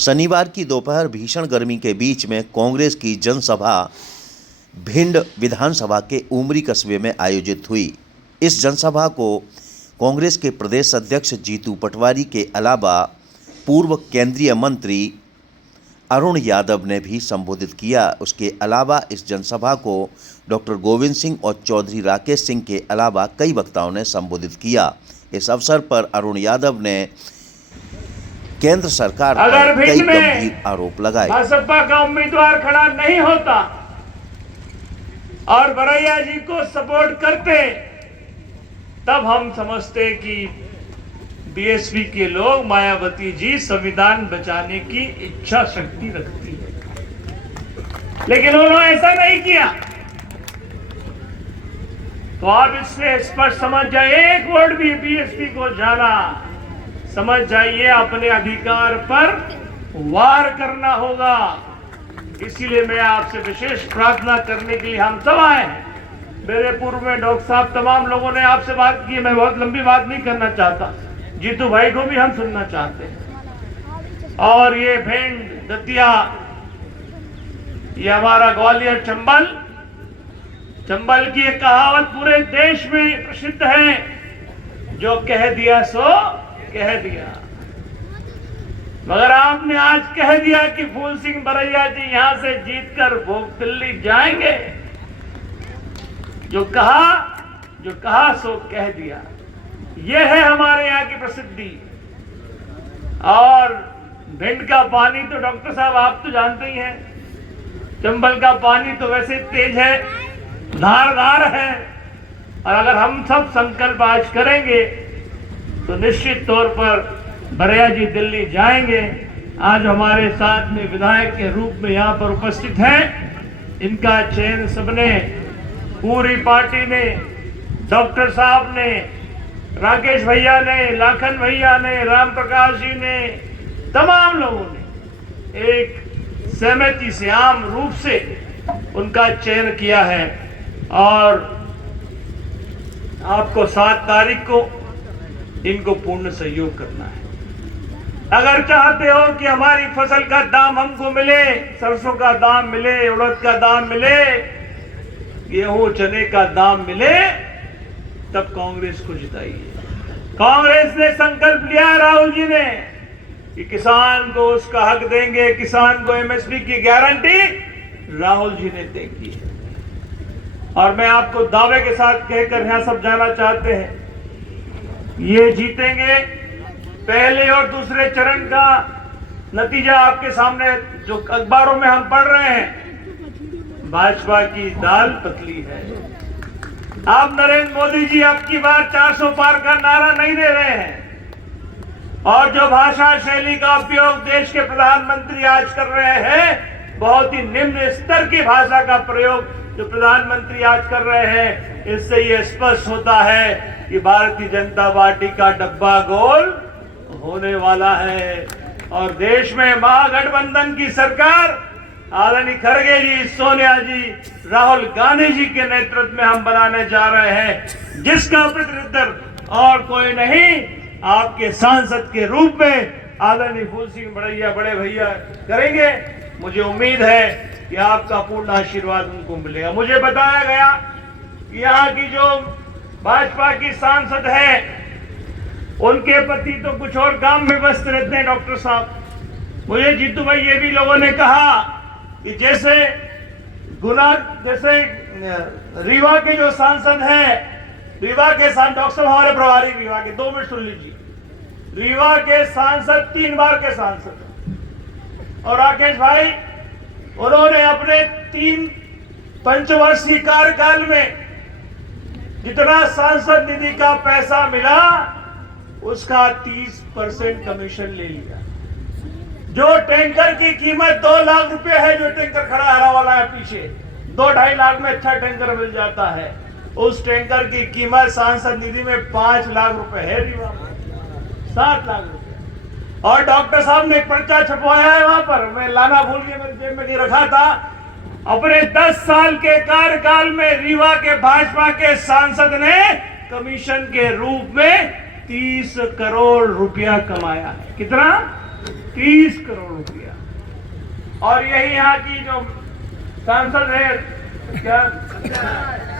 शनिवार की दोपहर भीषण गर्मी के बीच में कांग्रेस की जनसभा भिंड विधानसभा के उमरी कस्बे में आयोजित हुई। इस जनसभा को कांग्रेस के प्रदेश अध्यक्ष जीतू पटवारी के अलावा पूर्व केंद्रीय मंत्री अरुण यादव ने भी संबोधित किया। उसके अलावा इस जनसभा को डॉक्टर गोविंद सिंह और चौधरी राकेश सिंह के अलावा कई वक्ताओं ने संबोधित किया। इस अवसर पर अरुण यादव ने केंद्र सरकार पर कई गंभीर आरोप लगाए। भाजपा का उम्मीदवार खड़ा नहीं होता और बरैया जी को सपोर्ट करते, तब हम समझते कि बीएसपी के लोग मायावती जी संविधान बचाने की इच्छा शक्ति रखती है, लेकिन उन्होंने ऐसा नहीं किया। तो आप इससे स्पष्ट समझ जाए, एक वर्ड भी बीएसपी को जाना, समझ जाइए अपने अधिकार पर वार करना होगा। इसीलिए मैं आपसे विशेष प्रार्थना करने के लिए हम सब आए हैं। मेरे पूर्व में डॉक्टर साहब तमाम लोगों ने आपसे बात की, मैं बहुत लंबी बात नहीं करना चाहता। जीतू भाई को भी हम सुनना चाहते हैं। और ये भिंड, दतिया, ये हमारा ग्वालियर, चंबल की एक कहावत पूरे देश में प्रसिद्ध है, जो कह दिया सो कह दिया। मगर आपने आज कह दिया कि फूल सिंह बरैया जी यहां से जीतकर भोग दिल्ली जाएंगे। जो कहा सो कह दिया। यह है हमारे यहाँ की प्रसिद्धि। और भिंड का पानी तो डॉक्टर साहब आप तो जानते ही हैं, चंबल का पानी तो वैसे तेज है, धारदार है। और अगर हम सब संकल्प आज करेंगे तो निश्चित तौर पर बरैया जी दिल्ली जाएंगे। आज हमारे साथ में विधायक के रूप में यहाँ पर उपस्थित हैं। इनका चयन सबने, पूरी पार्टी ने, डॉक्टर साहब ने, राकेश भैया ने, लाखन भैया ने, राम प्रकाश जी ने, तमाम लोगों ने एक सहमति से, आम रूप से उनका चयन किया है। और आपको 7 तारीख को इनको पूर्ण सहयोग करना है। अगर चाहते हो कि हमारी फसल का दाम हमको मिले, सरसों का दाम मिले, उड़द का दाम मिले, गेहूं चने का दाम मिले, तब कांग्रेस को जिताइए। कांग्रेस ने संकल्प लिया राहुल जी ने कि किसान को उसका हक देंगे, किसान को एमएसपी की गारंटी राहुल जी ने तय की है। और मैं आपको दावे के साथ कहकर यहां सब जाना चाहते हैं, ये जीतेंगे। पहले और दूसरे चरण का नतीजा आपके सामने, जो अखबारों में हम पढ़ रहे हैं, भाजपा की दाल पतली है। आप नरेंद्र मोदी जी अब की बार 400 पार का नारा नहीं दे रहे हैं। और जो भाषा शैली का उपयोग देश के प्रधानमंत्री आज कर रहे हैं, बहुत ही निम्न स्तर की भाषा का प्रयोग जो प्रधानमंत्री आज कर रहे हैं, इससे ये स्पष्ट होता है कि भारतीय जनता पार्टी का डब्बा गोल होने वाला है। और देश में महागठबंधन की सरकार आदरणीय खड़गे जी, सोनिया जी, राहुल गांधी जी के नेतृत्व में हम बनाने जा रहे हैं, जिसका प्रतिनिधित्व और कोई नहीं, आपके सांसद के रूप में आदरणीय फूल सिंह बरैया बड़े भैया करेंगे। मुझे उम्मीद है कि आपका पूर्ण आशीर्वाद उनको मिलेगा। मुझे बताया गया कि यहाँ की जो भाजपा की सांसद है, उनके पति तो कुछ और काम में व्यस्त रहते हैं। डॉक्टर साहब, मुझे जीतू भाई ये भी लोगों ने कहा कि जैसे रीवा के जो सांसद हैं, रीवा के डॉक्टर साहब हमारे प्रभारी रीवा के, 2 मिनट सुन लीजिए, रीवा के सांसद 3 बार के सांसद, और राकेश भाई, उन्होंने अपने 3 पंचवर्षीय कार्यकाल में जितना सांसद निधि का पैसा मिला, उसका 30% कमीशन ले लिया। जो टैंकर की कीमत 2 लाख रुपए है, जो टैंकर खड़ा हरा वाला है पीछे, 2-2.5 लाख में अच्छा टैंकर मिल जाता है, उस टैंकर की कीमत सांसद निधि में 5 लाख रुपए है, रीवा में 7 लाख रुपए। और डॉक्टर साहब ने एक पर्चा छपवाया है वहां पर, मैं लाना भूल गया, मेरे जेब में नहीं रखा था। अपने 10 साल के कार्यकाल में रीवा के भाजपा के सांसद ने कमीशन के रूप में 30 करोड़ रुपया कमाया है। कितना? 30 करोड़ रुपया। और यही यहाँ की जो सांसद है क्या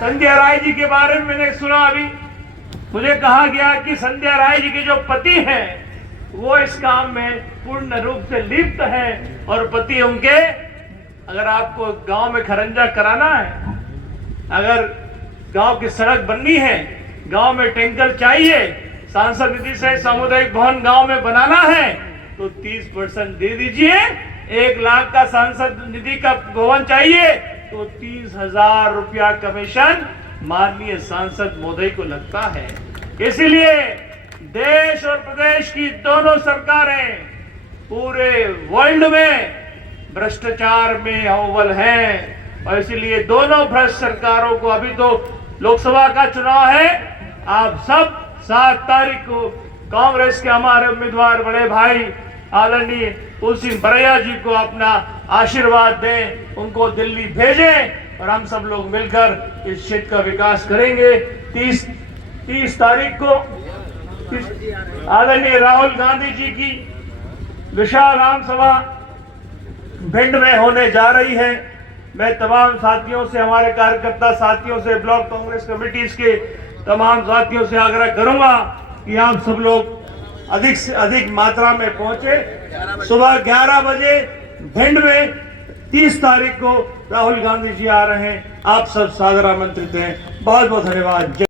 संध्या राय जी के बारे में मैंने सुना, अभी मुझे कहा गया कि संध्या राय जी के जो पति हैं वो इस काम में पूर्ण रूप से लिप्त हैं और पति उनके, अगर आपको गांव में खरंजा कराना है, अगर गांव की सड़क बननी है, गांव में टैंकर चाहिए, सांसद निधि से सामुदायिक भवन गांव में बनाना है तो 30% दे दीजिए। 1 लाख का सांसद निधि का भवन चाहिए तो 30,000 रुपया कमीशन माननीय सांसद महोदय को लगता है। इसीलिए देश और प्रदेश की दोनों सरकारें पूरे वर्ल्ड में भ्रष्टाचार में अव्वल हैं और इसीलिए दोनों भ्रष्ट सरकारों को, अभी तो लोकसभा का चुनाव है, आप सब 7 तारीख को कांग्रेस के हमारे उम्मीदवार बड़े भाई आदरणीय तुलसी बरैया जी को अपना आशीर्वाद दें, उनको दिल्ली भेजें और हम सब लोग मिलकर इस क्षेत्र का विकास करेंगे। 30 तारीख को आदरणीय राहुल गांधी जी की विशाल आम सभा भिंड में होने जा रही है। मैं तमाम साथियों से, हमारे कार्यकर्ता साथियों से, ब्लॉक कांग्रेस कमेटीज के तमाम साथियों से आग्रह करूंगा कि आप सब लोग अधिक से अधिक मात्रा में पहुंचे। सुबह 11 बजे भिंड में 30 तारीख को राहुल गांधी जी आ रहे हैं। आप सब सादर आमंत्रित हैं। बहुत बहुत धन्यवाद।